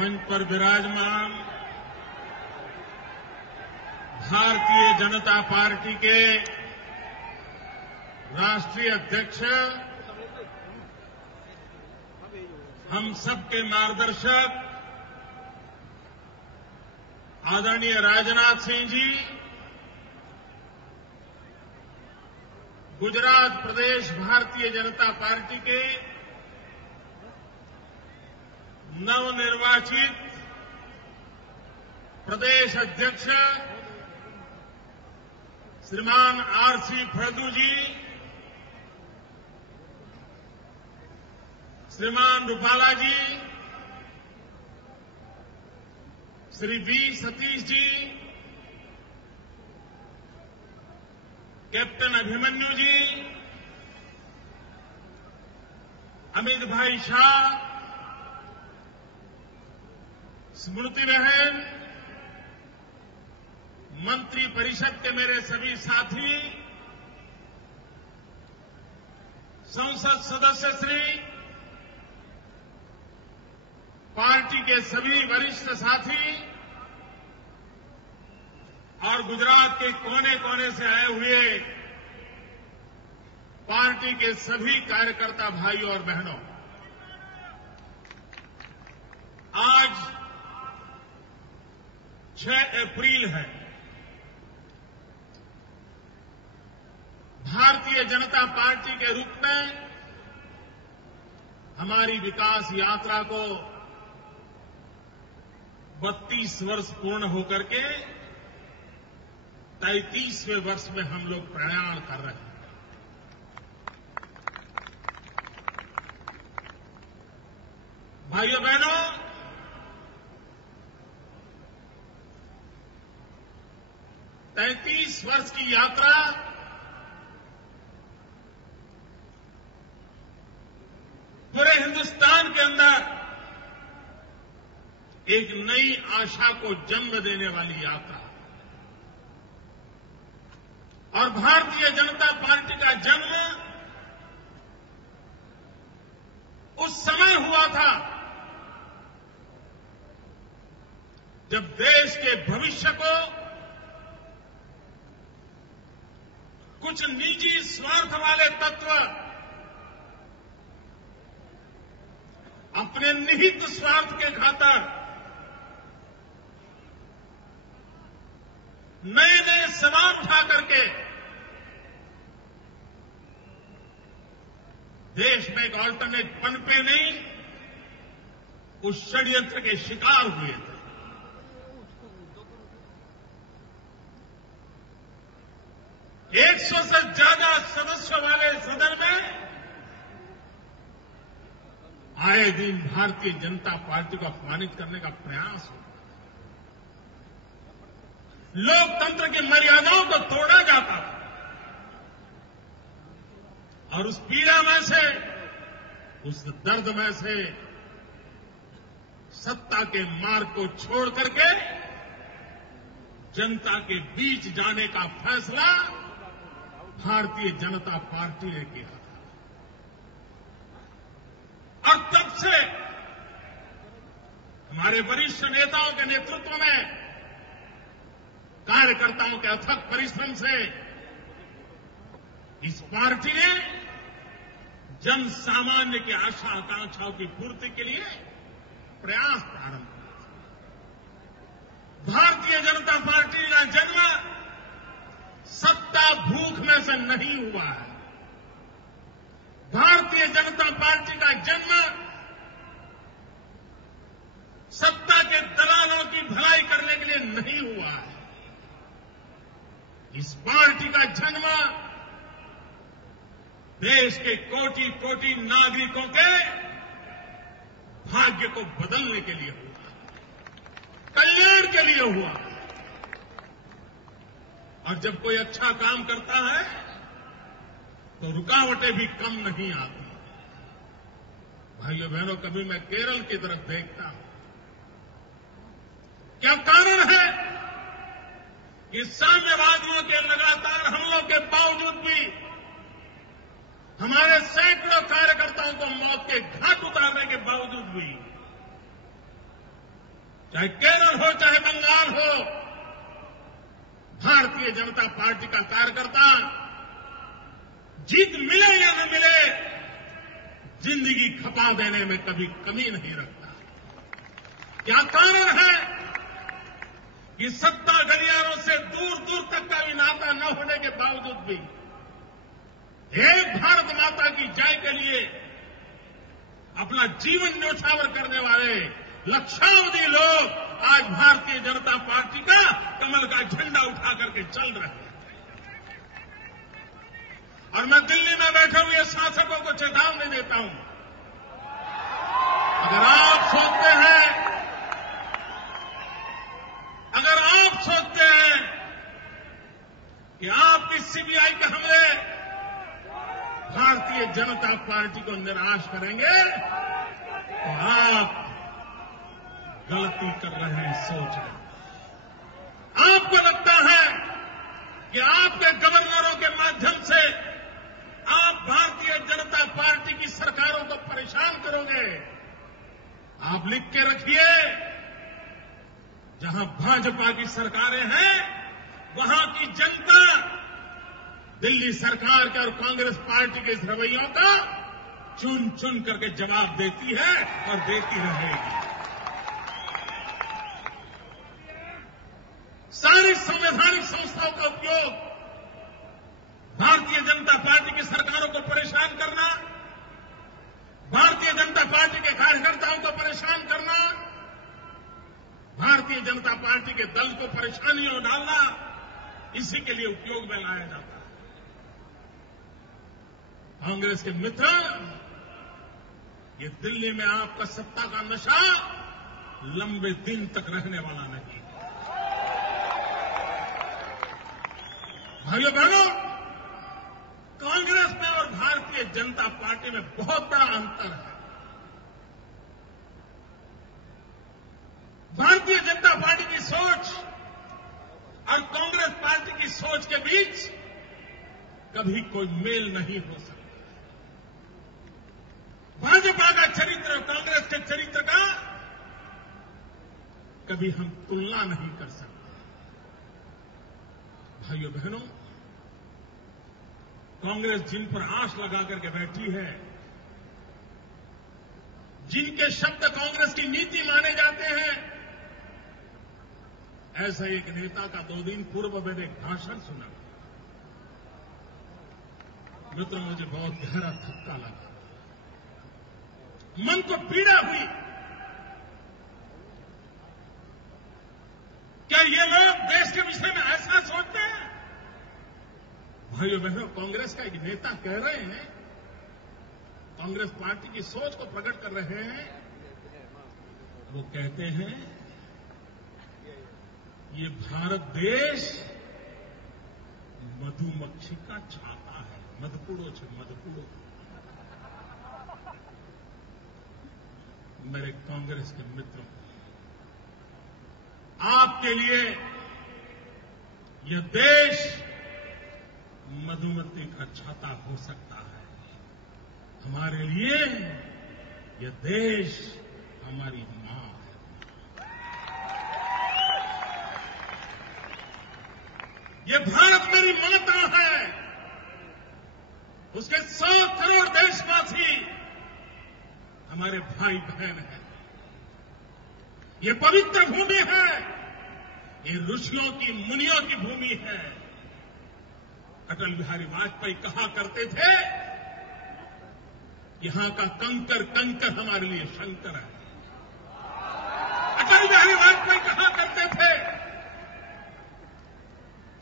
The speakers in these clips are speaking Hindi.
मंच पर विराजमान भारतीय जनता पार्टी के राष्ट्रीय अध्यक्ष, हम सबके मार्गदर्शक आदरणीय राजनाथ सिंह जी, गुजरात प्रदेश भारतीय जनता पार्टी के नवनिर्वाचित प्रदेश अध्यक्ष श्रीमान आरसी फळदू जी, श्रीमान रूपाला जी, श्री वी सतीश जी, कैप्टन अभिमन्यु जी, अमित भाई शाह, स्मृति बहन, मंत्री परिषद के मेरे सभी साथी, संसद सदस्य श्री, पार्टी के सभी वरिष्ठ साथी और गुजरात के कोने कोने से आए हुए पार्टी के सभी कार्यकर्ता भाइयों और बहनों, आज 6 अप्रैल है। भारतीय जनता पार्टी के रूप में हमारी विकास यात्रा को 32 वर्ष पूर्ण होकर के 33वें वर्ष में हम लोग प्रयाण कर रहे हैं। भाइयों बहनों, तैंतीस वर्ष की यात्रा पूरे हिंदुस्तान के अंदर एक नई आशा को जन्म देने वाली यात्रा, और भारतीय जनता पार्टी का जन्म उस समय हुआ था जब देश के भविष्य को कुछ निजी स्वार्थ वाले तत्व अपने निहित स्वार्थ के खातिर नए नए सवाल उठा करके देश में एक ऑल्टरनेट पनपे नहीं, उस षड्यंत्र के शिकार हुए थे। एक 100 से ज्यादा सदस्यों वाले सदन में आए दिन भारतीय जनता पार्टी को अपमानित करने का प्रयास हो, लोकतंत्र की मर्यादाओं को तोड़ा जाता था, और उस पीड़ा में से, उस दर्द में से सत्ता के मार्ग को छोड़ करके जनता के बीच जाने का फैसला भारतीय जनता पार्टी ने किया था। और तब से हमारे वरिष्ठ नेताओं के नेतृत्व में, कार्यकर्ताओं के अथक परिश्रम से इस पार्टी ने जन सामान्य की आशा आकांक्षाओं की पूर्ति के लिए प्रयास प्रारंभ किया। भारतीय जनता पार्टी का जन्म सत्ता भूख में से नहीं हुआ है। भारतीय जनता पार्टी का जन्म सत्ता के दलालों की भलाई करने के लिए नहीं हुआ है। इस पार्टी का जन्म देश के कोटि कोटि नागरिकों के भाग्य को बदलने के लिए हुआ, कल्याण के लिए हुआ। और जब कोई अच्छा काम करता है तो रुकावटें भी कम नहीं आती। भाइयों बहनों, कभी मैं केरल की तरफ देखता हूं, क्या कारण है कि साम्यवादियों के लगातार हमलों के बावजूद भी हमारे सैकड़ों कार्यकर्ताओं को मौत के घाट उतारने के बावजूद भी चाहे केरल हो चाहे बंगाल हो, भारतीय जनता पार्टी का कार्यकर्ता जीत मिले या न मिले जिंदगी खपा देने में कभी कमी नहीं रखता। क्या कारण है कि सत्ता गलियारों से दूर दूर तक का भी नाता न होने के बावजूद भी एक भारत माता की जय के लिए अपना जीवन न्यौछावर करने वाले लक्षावधि लोग आज भारतीय जनता पार्टी का कमल का झंडा उठा करके चल रहे हैं। और मैं दिल्ली में बैठे हुए शासकों को चेतावनी देता हूं, अगर आप सोचते हैं कि आपकी सीबीआई के हमले भारतीय जनता पार्टी को निराश करेंगे तो आप गलती कर रहे हैं, सोच रहे हैं। आपको लगता है कि आपके गवर्नरों के माध्यम से आप भारतीय जनता पार्टी की सरकारों को परेशान करोगे। आप लिख के रखिए, जहां भाजपा की सरकारें हैं वहां की जनता दिल्ली सरकार के और कांग्रेस पार्टी के इस रवैयों का चुन चुन करके जवाब देती है और देती रहेगी। सारी संवैधानिक संस्थाओं का उपयोग भारतीय जनता पार्टी की सरकारों को परेशान करना, भारतीय जनता पार्टी के कार्यकर्ताओं को परेशान करना, भारतीय जनता पार्टी के दल को परेशानियों में डालना, इसी के लिए उपयोग में लाया जाता है। कांग्रेस के मित्र, ये दिल्ली में आपका सत्ता का नशा लंबे दिन तक रहने वाला नहीं। भाइयों बहनों, कांग्रेस में और भारतीय जनता पार्टी में बहुत बड़ा अंतर है। भारतीय जनता पार्टी की सोच और कांग्रेस पार्टी की सोच के बीच कभी कोई मेल नहीं हो सकता। भाजपा का चरित्र और कांग्रेस के चरित्र का कभी हम तुलना नहीं कर सकते। भाइयों बहनों, कांग्रेस जिन पर आश लगा करके बैठी है, जिनके शब्द कांग्रेस की नीति माने जाते हैं, ऐसा एक नेता का 2 दिन पूर्व मैंने एक भाषण सुना। मित्र, मुझे बहुत गहरा धक्का लगा, मन को पीड़ा हुई। क्या ये लोग देश के विषय में ऐसा सोचते हैं? भाइयों बहनों, कांग्रेस का एक नेता कह रहे हैं, कांग्रेस पार्टी की सोच को प्रकट कर रहे हैं। वो कहते हैं, ये भारत देश मधुमक्खी का छाता है। मधुपुड़ो छे मधुपुड़ो। मेरे कांग्रेस के मित्रों, आपके लिए यह देश मधुमक्खी का छाता हो सकता है, हमारे लिए यह देश हमारी मां है। यह भारत मेरी माता है। उसके 100 करोड़ देशवासी हमारे भाई बहन हैं। ये पवित्र भूमि है, ये ऋषियों की मुनियों की भूमि है। अटल बिहारी वाजपेयी कहा करते थे, यहां का कंकर कंकर हमारे लिए शंकर है। अटल बिहारी वाजपेयी कहा करते थे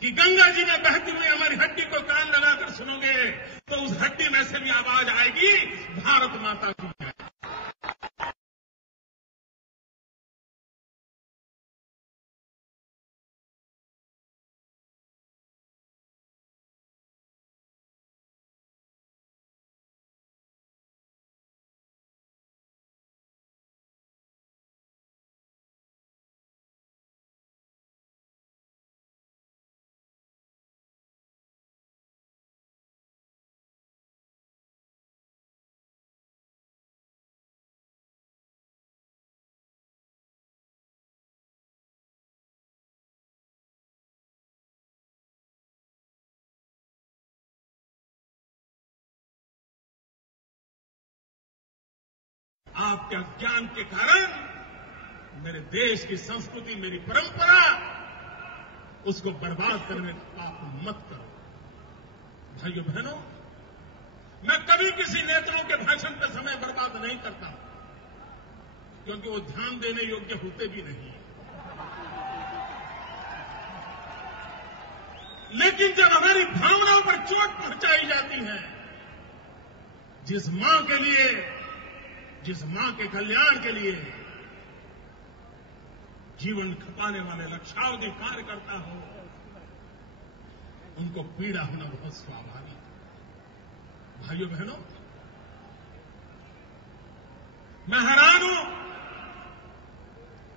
कि गंगा जी में बहती हुई हमारी हड्डी को कान लगाकर सुनोगे तो उस हड्डी में से भी आवाज आएगी, भारत माता की। आपके अज्ञान के कारण मेरे देश की संस्कृति, मेरी परंपरा, उसको बर्बाद करने का पाप मत करो। भाइयों बहनों, मैं कभी किसी नेताओं के भाषण पर समय बर्बाद नहीं करता, क्योंकि वो ध्यान देने योग्य होते भी नहीं। लेकिन जब हमारी भावनाओं पर चोट पहुंचाई जाती है, जिस मां के लिए, जिस मां के कल्याण के लिए जीवन खपाने वाले लक्षावधि कार्यकर्ता हो, उनको पीड़ा होना बहुत स्वाभाविक है। भाइयों बहनों, मैं हैरान हूं,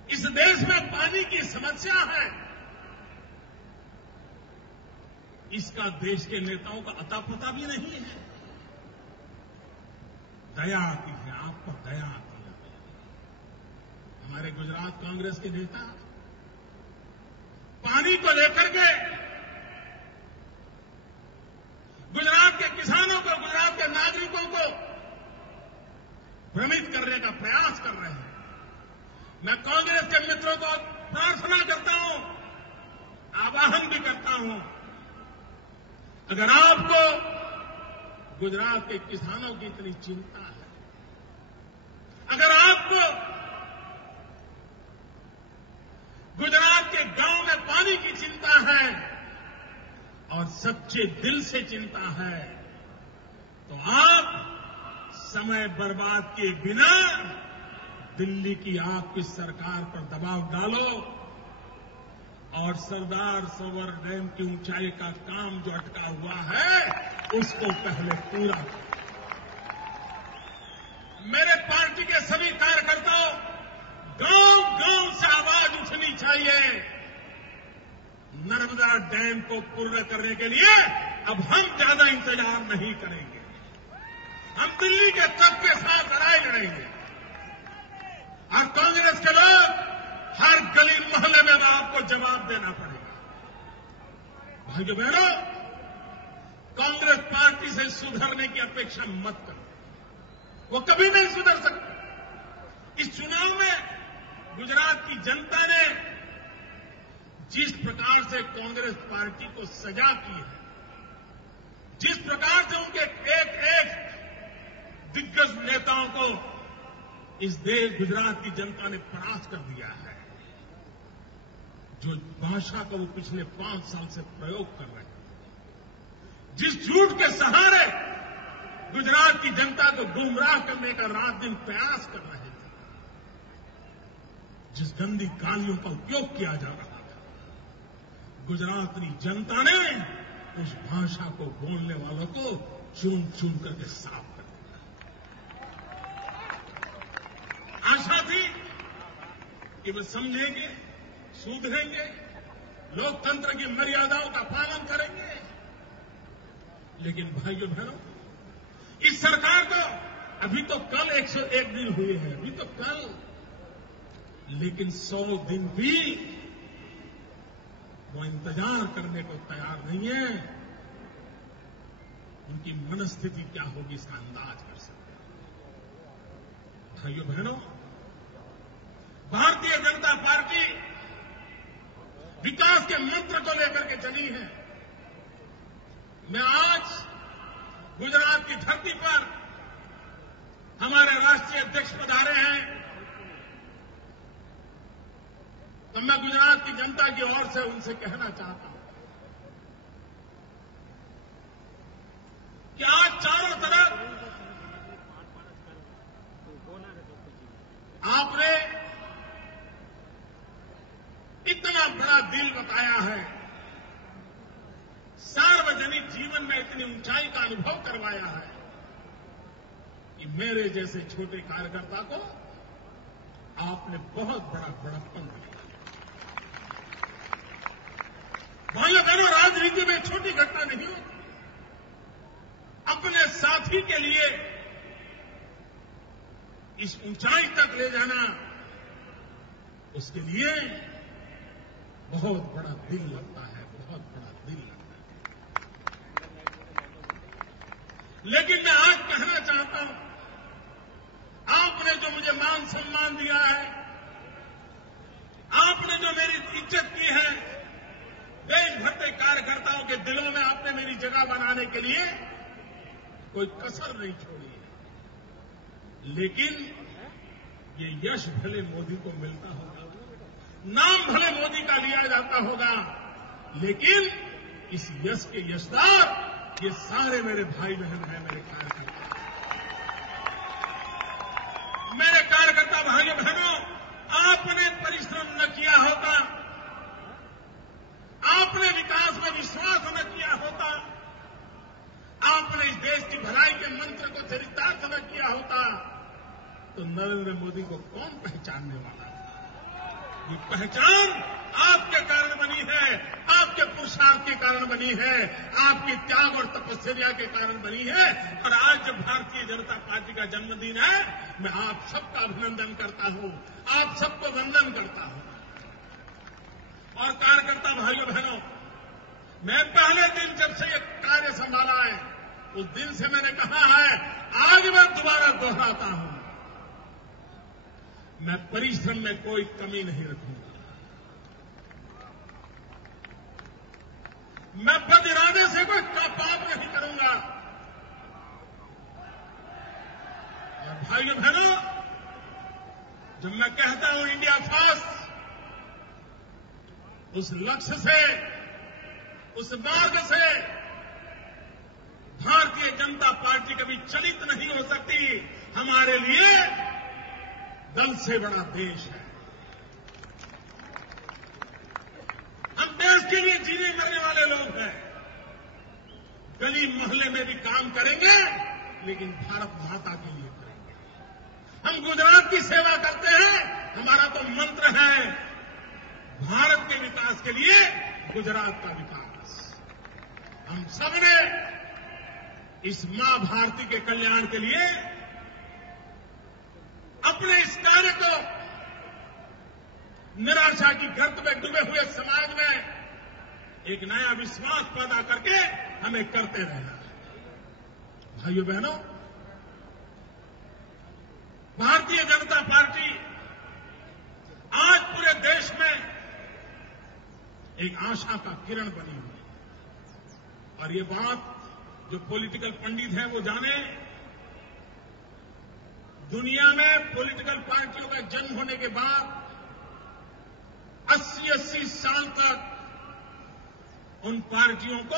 इस देश में पानी की समस्या है, इसका देश के नेताओं का अता पता भी नहीं है। दया आती है, आप पर दया आती है। हमारे गुजरात कांग्रेस के नेता पानी को लेकर के गुजरात के किसानों को, गुजरात के नागरिकों को भ्रमित करने का प्रयास कर रहे हैं। मैं कांग्रेस के मित्रों को प्रार्थना करता हूं, आह्वान भी करता हूं, अगर आपको गुजरात के किसानों की इतनी चिंता है, अगर आपको गुजरात के गांव में पानी की चिंता है और सच्चे दिल से चिंता है, तो आप समय बर्बाद किए बिना दिल्ली की आपकी सरकार पर दबाव डालो और सरदार सरोवर डैम की ऊंचाई का काम जो अटका हुआ है, उसको पहले पूरा करो। मेरे पार्टी के सभी कार्यकर्ताओं, गांव-गांव से आवाज उठनी चाहिए। नर्मदा डैम को पूर्ण करने के लिए अब हम ज्यादा इंतजार नहीं करेंगे। हम दिल्ली के तब के साथ लड़ाई लड़ेंगे। और कांग्रेस के लोग, हर गली मोहल्ले में आपको जवाब देना पड़ेगा। भाइयों बहनों, कांग्रेस पार्टी से सुधरने की अपेक्षा मत करो, वो कभी नहीं सुधर सकती। इस चुनाव में गुजरात की जनता ने जिस प्रकार से कांग्रेस पार्टी को सजा की है, जिस प्रकार से उनके एक-एक दिग्गज नेताओं को इस देश गुजरात की जनता ने परास्त कर दिया है, जो भाषा को वो पिछले 5 साल से प्रयोग कर रहे हैं, जिस झूठ के सहारे गुजरात की जनता को गुमराह करने का रात दिन प्रयास कर रहे थे, जिस गंदी गालियों का उपयोग किया जा रहा था, गुजरात की जनता ने उस भाषा को बोलने वालों को चुन चुन करके साफ कर दिया। आशा थी कि वे समझेंगे, सुधरेंगे, लोकतंत्र की मर्यादाओं का पालन करेंगे। लेकिन भाइयों बहनों, इस सरकार को अभी तो कल 101 दिन हुए हैं, अभी तो कल, लेकिन 100 दिन भी वो इंतजार करने को तैयार नहीं है। उनकी मनस्थिति क्या होगी इसका अंदाज कर सकते हैं। भाइयों बहनों, भारतीय जनता पार्टी विकास के मंत्र को लेकर के चली है। मैं आज गुजरात की धरती पर हमारे राष्ट्रीय अध्यक्ष पधारे हैं, तो मैं गुजरात की जनता की ओर से उनसे कहना चाहता हूं कि आज चारों तरफ आपने इतना बड़ा दिल बताया है, सार्वजनिक जीवन में इतनी ऊंचाई का अनुभव करवाया है कि मेरे जैसे छोटे कार्यकर्ता को आपने बहुत बड़ा बड़प्पन दिया। भाइयों बहनों, राजनीति में छोटी घटना नहीं होती। अपने साथी के लिए इस ऊंचाई तक ले जाना, उसके लिए बहुत बड़ा दिल लगता है, बहुत बड़ा दिल लगता है। लेकिन मैं आज कहना चाहता हूं, आपने जो मुझे मुझे मान सम्मान दिया है, आपने जो मेरी इज्जत की है, देश भर के कार्यकर्ताओं के दिलों में आपने मेरी जगह बनाने के लिए कोई कसर नहीं छोड़ी है। लेकिन ये यश भले मोदी को मिलता होगा, नाम भले मोदी का लिया जाता होगा, लेकिन इस यश के यशदार ये सारे मेरे भाई बहन हैं, मेरे कार्यकर्ता भाइयों बहनों। आपने परिश्रम न किया होता, आपने विकास में विश्वास न किया होता, आपने इस देश की भलाई के मंत्र को चरितार्थ न किया होता, तो नरेंद्र मोदी को कौन पहचानने वाला था। ये पहचान आपके कारण बनी है, आपके पुरुषार्थ के कारण बनी है, आपके त्याग और तपस्या के कारण बनी है। और आज जब भारतीय जनता पार्टी का जन्मदिन है, मैं आप सबका अभिनंदन करता हूं, आप सबको वंदन करता हूं। और कार्यकर्ता भाइयों बहनों, मैं पहले दिन जब से ये कार्य संभाला है, उस दिन से मैंने कहा है, आज मैं दोबारा दोहराता हूं, मैं परिश्रम में कोई कमी नहीं रखूंगा, मैं बद इरादे से कोई पाप नहीं करूंगा। और भाइयों बहनों, जब मैं कहता हूं इंडिया फर्स्ट, उस लक्ष्य से, उस मार्ग से भारतीय जनता पार्टी कभी चलित नहीं हो सकती। हमारे लिए दल से बड़ा देश है। हम देश के लिए जीने मरने वाले लोग हैं। गली मोहल्ले में भी काम करेंगे, लेकिन भारत माता के लिए करेंगे। हम गुजरात की सेवा करते हैं, हमारा तो मंत्र है भारत के विकास के लिए गुजरात का विकास। हम सबने इस मां भारती के कल्याण के लिए अपने इस कार्य को निराशा की गर्त में डूबे हुए समाज में एक नया विश्वास पैदा करके हमें करते रहना है। भाइयों बहनों, भारतीय जनता पार्टी आज पूरे देश में एक आशा का किरण बनी हुई है। और ये बात जो पॉलिटिकल पंडित हैं वो जाने, दुनिया में पॉलिटिकल पार्टियों का जन्म होने के बाद 80-80 साल तक उन पार्टियों को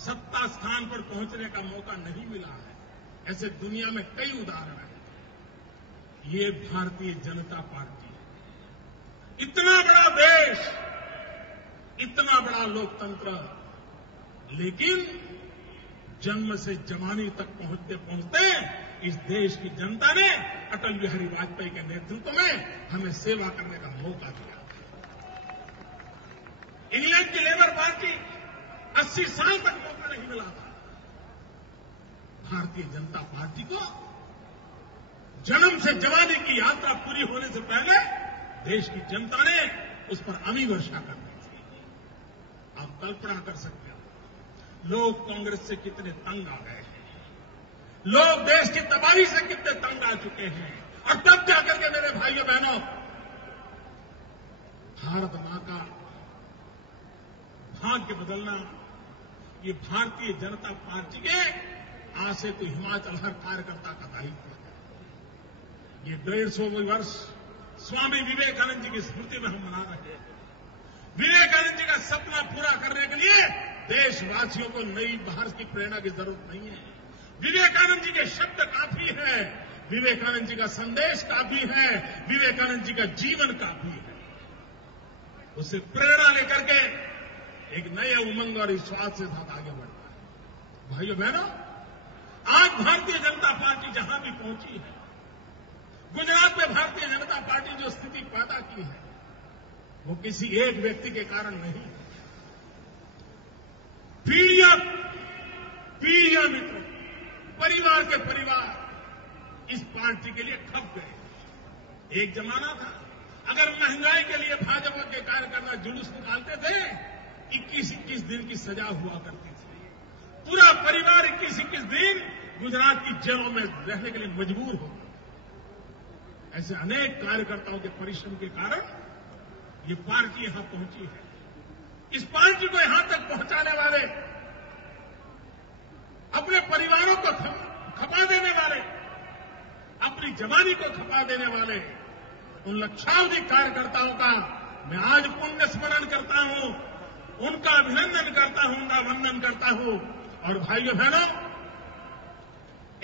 सत्ता स्थान पर पहुंचने का मौका नहीं मिला है। ऐसे दुनिया में कई उदाहरण हैं। ये भारतीय जनता पार्टी है। इतना बड़ा देश, इतना बड़ा लोकतंत्र, लेकिन जन्म से जवानी तक पहुंचते पहुंचते इस देश की जनता ने अटल बिहारी वाजपेयी के नेतृत्व में हमें सेवा करने का मौका दिया। इंग्लैंड की लेबर पार्टी 80 साल तक मौका नहीं मिला था। भारतीय जनता पार्टी को जन्म से जवानी की यात्रा पूरी होने से पहले देश की जनता ने उस पर अमी वर्षा कर दी थी। आप कल्पना कर सकते हो लोग कांग्रेस से कितने तंग आ गए हैं, लोग देश की तबाही से कितने तंग आ चुके हैं। और तब जाकर के मेरे भाइयों बहनों, भारत मां का भाग्य बदलना ये भारतीय जनता पार्टी के आज से तो हिमाचल हर कार्यकर्ता का दायित्व है। ये 150 वर्ष स्वामी विवेकानंद जी की स्मृति में हम मना रहे हैं। विवेकानंद जी का सपना पूरा करने के लिए देशवासियों को नई भारत की प्रेरणा की जरूरत नहीं है। विवेकानंद जी के शब्द काफी है, विवेकानंद जी का संदेश काफी है, विवेकानंद जी का जीवन काफी है। उससे प्रेरणा लेकर के एक नए उमंग और विश्वास के साथ आगे बढ़ता है। भाइयों बहनों, आज भारतीय जनता पार्टी जहां भी पहुंची है, गुजरात में भारतीय जनता पार्टी जो स्थिति पैदा की है, वो किसी एक व्यक्ति के कारण नहीं। पीढ़ियां मित्रों, परिवार के परिवार इस पार्टी के लिए खप गए। एक जमाना था, अगर महंगाई के लिए भाजपा के कार्यकर्ता जुलूस निकालते थे, 21-21 दिन की सजा हुआ करती थी। पूरा परिवार 21-21 दिन गुजरात की जेलों में रहने के लिए मजबूर हो। ऐसे अनेक कार्यकर्ताओं के परिश्रम के कारण ये पार्टी यहां पहुंची है। इस पार्टी को यहां तक पहुंचाने वाले, अपने परिवारों को खपा देने वाले, अपनी जवानी को खपा देने वाले उन लक्षाधिक कार्यकर्ताओं का मैं आज पुण्य स्मरण करता हूं, उनका अभिनंदन करता हूं, उनका वंदन करता हूं। और भाइयों बहनों,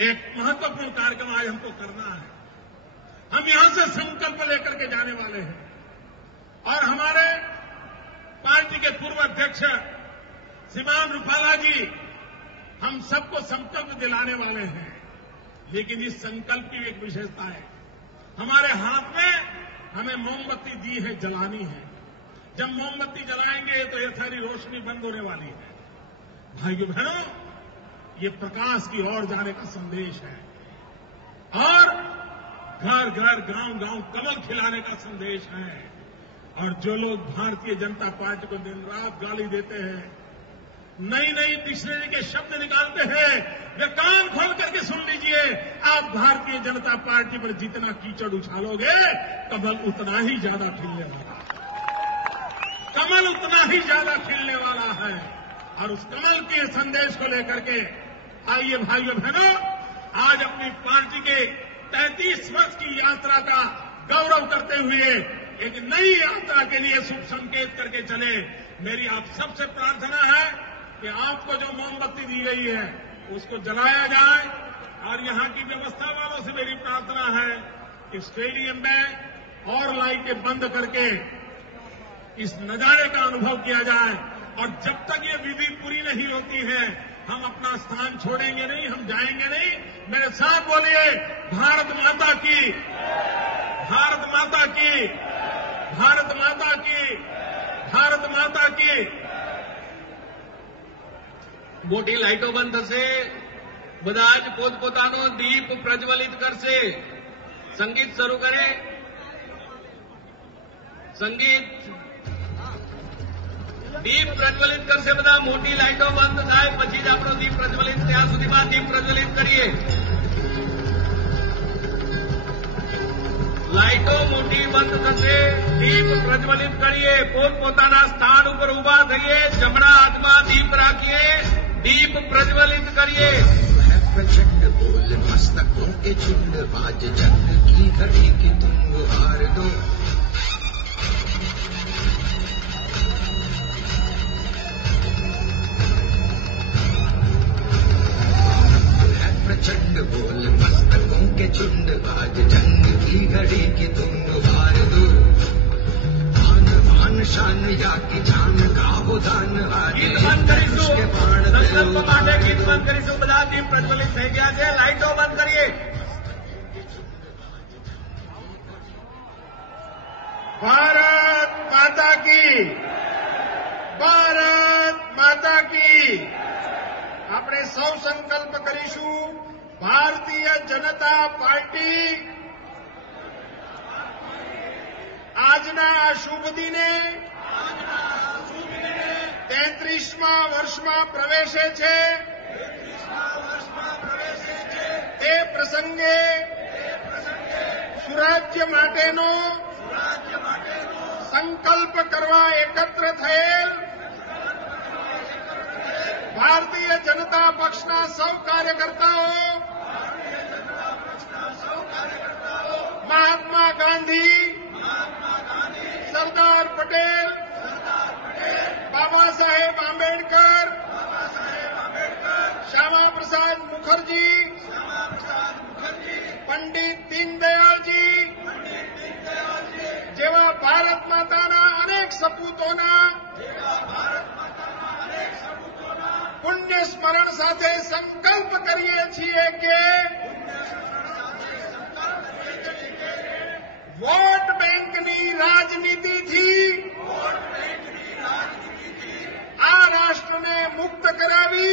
एक महत्वपूर्ण कार्यक्रम आज हमको करना है। हम यहां से संकल्प लेकर के जाने वाले हैं और हमारे पार्टी के पूर्व अध्यक्ष श्रीमान रूपाला जी हम सबको संकल्प दिलाने वाले हैं। लेकिन इस संकल्प की एक विशेषता है, हमारे हाथ में हमें मोमबत्ती दी है, जलानी है। जब मोमबत्ती जलाएंगे तो ये सारी रोशनी बंद होने वाली है। भाइयों बहनों, ये प्रकाश की ओर जाने का संदेश है और घर घर गांव गांव कमल खिलाने का संदेश है। और जो लोग भारतीय जनता पार्टी को दिन रात गाली देते हैं, नई नई डिक्शनरी के शब्द निकालते हैं, वे कान खोल करके सुन लीजिए। आप भारतीय जनता पार्टी पर जितना कीचड़ उछालोगे, कमल उतना ही ज्यादा खिलने वाला है। कमल उतना ही ज्यादा खिलने वाला है। और उस कमल के संदेश को लेकर के आइए भाइयों बहनों, आज अपनी पार्टी के 33 वर्ष की यात्रा का गौरव करते हुए एक नई यात्रा के लिए शुभ संकेत करके चले। मेरी आप सबसे प्रार्थना है कि आपको जो मोमबत्ती दी गई है उसको जलाया जाए। और यहां की व्यवस्था वालों से मेरी प्रार्थना है कि स्टेडियम में और लाइटें बंद करके इस नजारे का अनुभव किया जाए। और जब तक ये विधि पूरी नहीं होती है, हम अपना स्थान छोड़ेंगे नहीं, हम जाएंगे नहीं। मेरे साथ बोलिए, भारत माता की, भारत माता की, भारत माता की, भारत माता की। મોટી લાઇટો બંધ થશે, બધા જ પોતપોતાનો દીપ પ્રજ્વલિત કરશે। સંગીત શરૂ કરે, સંગીત દીપ પ્રજ્વલિત કરશે બધા। મોટી લાઇટો બંધ થાય પછી જ આપણો દીપ પ્રજ્વલિત, ત્યાં સુધીમાં દીપ પ્રજ્વલિત કરીએ। લાઇટો મોટી બંધ થશે, દીપ પ્રજ્વલિત કરીએ। પોતપોતાના સ્થાન ઉપર ઉભા થઈએ, જમણા હાથમાં દીપ રાખીએ, दीप प्रज्वलित करिए। प्रचंड बोल मस्तकों के झुंड, आज जंग की घड़ी की तुम हार दो। प्रचंड बोल मस्तकों के झुंड, आज जंग की घड़ी की तुम हार दो। आन बान शान या की जान का वो दान, ગીત બંધ કરીશું, સંકલ્પ માટે ગીત બંધ કરીશું। બધા દીપ પ્રજ્વલિત થઈ ગયા છે, લાઇટો બંધ કરીએ। भारत माता की, भारत माता की। આપણે સૌ સંકલ્પ કરીશું, ભારતીય જનતા પાર્ટી આજના આ શુભ દિને 33મા વર્ષમાં પ્રવેશે છે। તે પ્રસંગે સુરાજ્ય માટેનો સંકલ્પ કરવા એકત્ર થયેલ ભારતીય જનતા પક્ષના સૌ કાર્યકર્તાઓ, મહાત્મા ગાંધી, સરદાર પટેલ, बाबा साहेब आंबेडकर, श्यामा प्रसाद मुखर्जी, पंडित दीनदयाल जी जेवा भारत माताना अनेक सपूतोना पुण्य स्मरण साथे संकल्प करिए छीए के वोट बैंकनी राजनीति थी आ राष्ट्रने मुक्त करावी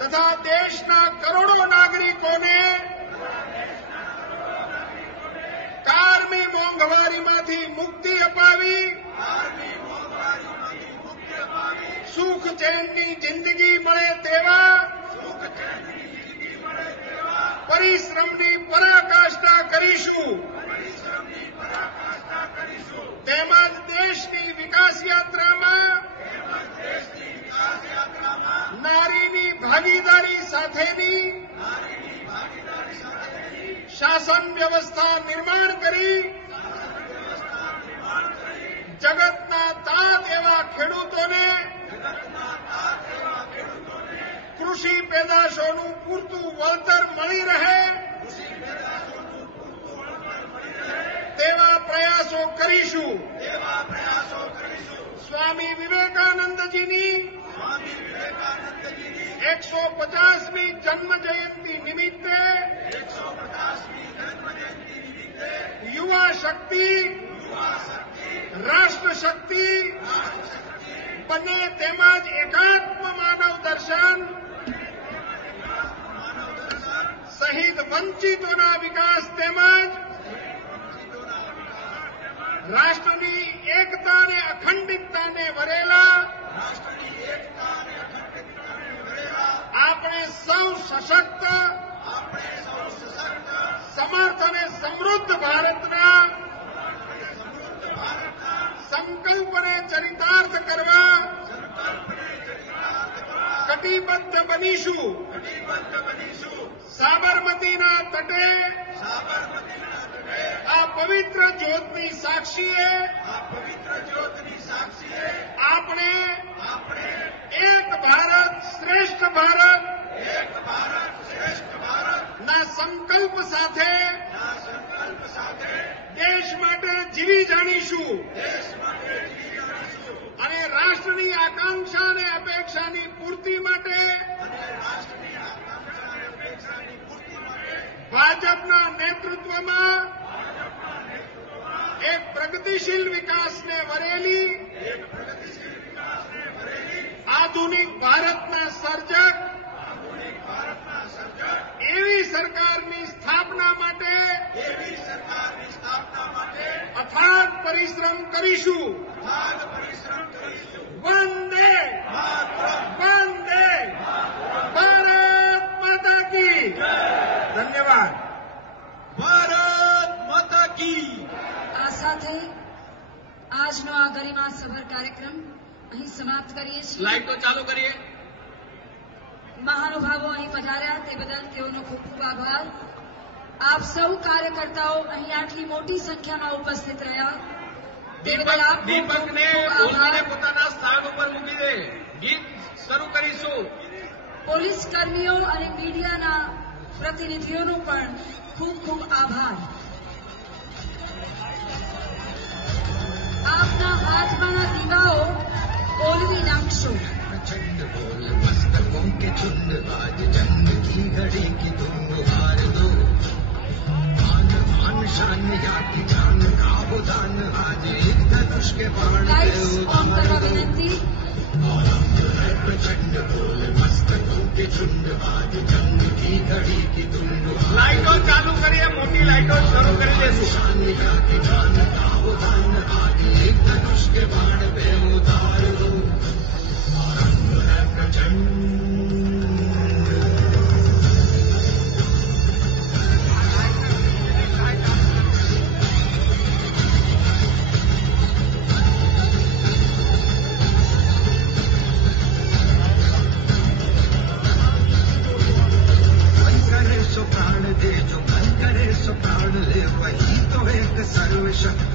तथा देशना करोड़ों नागरिकोने कारमी मोंघवारीमांथी मुक्ति अपावी सुख चैननी जिंदगी मळे तेवा પરિશ્રમની પરાકાષ્ઠા કરીશું તેમજ દેશની વિકાસ યાત્રામાં નારીની ભાગીદારી સાથેની શાસન વ્યવસ્થા નિર્માણ કરી જગતના તાત એવા ખેડૂતોને કૃષિ પેદાશોનું પૂરતું વળતર મળી રહે તેવા પ્રયાસો કરીશું. સ્વામી વિવેકાનંદજીની 150મી જન્મ જયંતિ નિમિત્તે યુવા શક્તિ રાષ્ટ્ર શક્તિ બંને તેમજ એકાત્મ માનવ દર્શન સહિત વંચિતોના વિકાસ તેમજ રાષ્ટ્રની એકતા અને અખંડિતતાને વરેલા આપણે સૌ સશક્ત સમર્થ અને સમૃદ્ધ ભારતના સંકલ્પને ચરિતાર્થ કરવા કટિબદ્ધ બનીશું. સાબરમતીના તટે આ પવિત્ર જ્યોતની સાક્ષીએ આપણે એક ભારત શ્રેષ્ઠ ભારત ના સંકલ્પ સાથે દેશ માટે જીવી જાણીશું અને રાષ્ટ્રની આકાંક્ષા અને અપેક્ષાની પૂર્તિ માટે ભાજપના નેતૃત્વમાં એક પ્રગતિશીલ વિકાસને વરેલી આધુનિક ભારતના સર્જક એવી સરકારની સ્થાપના માટે અથાગ પરિશ્રમ કરીશું. વંદે વંદે ભારત માતા કી. ધન્યવાદ. ભારત માતા કી. આ સાથે આજનો આ ગરિમાસભર કાર્યક્રમ અહીં સમાપ્ત કરીએ છીએ. લાઈટો ચાલુ કરીએ. મહાનુભાવો અહીં પધાર્યા તે બદલ તેઓનો ખૂબ ખૂબ આભાર. આપ સૌ કાર્યકર્તાઓ અહીં આટલી મોટી સંખ્યામાં ઉપસ્થિત રહ્યા તે બદલ આપ દીપકને બોલવાને પોતાના સ્થાન ઉપર મૂકી દે. ગીત શરૂ કરીશું. પોલીસ કર્મીઓ અને મીડિયાના પ્રતિનિધિઓનો પણ ખૂબ ખૂબ આભાર. આપના હાથમાંના દીવાઓ ઓલવી નાખશો. प्रचंड बोल मस्तकों के झुंड आज जंग की घड़ी की तुम हार दो. मान मान शान या की जान का हो दान आज एक धनुष के बाण पे લાઇટ્સ ઓન કરવા વિનંતી. प्रचंड बोल मस्तकों के झुंड आज जंग की घड़ी की तुम લાઈટો ચાલુ કરીએ. મોટી લાઈટો શરૂ કરી દેશું. शान या की जान का हो दान आज एक धनुष के बाण पे उतार दो. रंग है प्रचंड सो प्राण दे जो मन करे सो प्राण ले वही तो एक सर्वशक्ति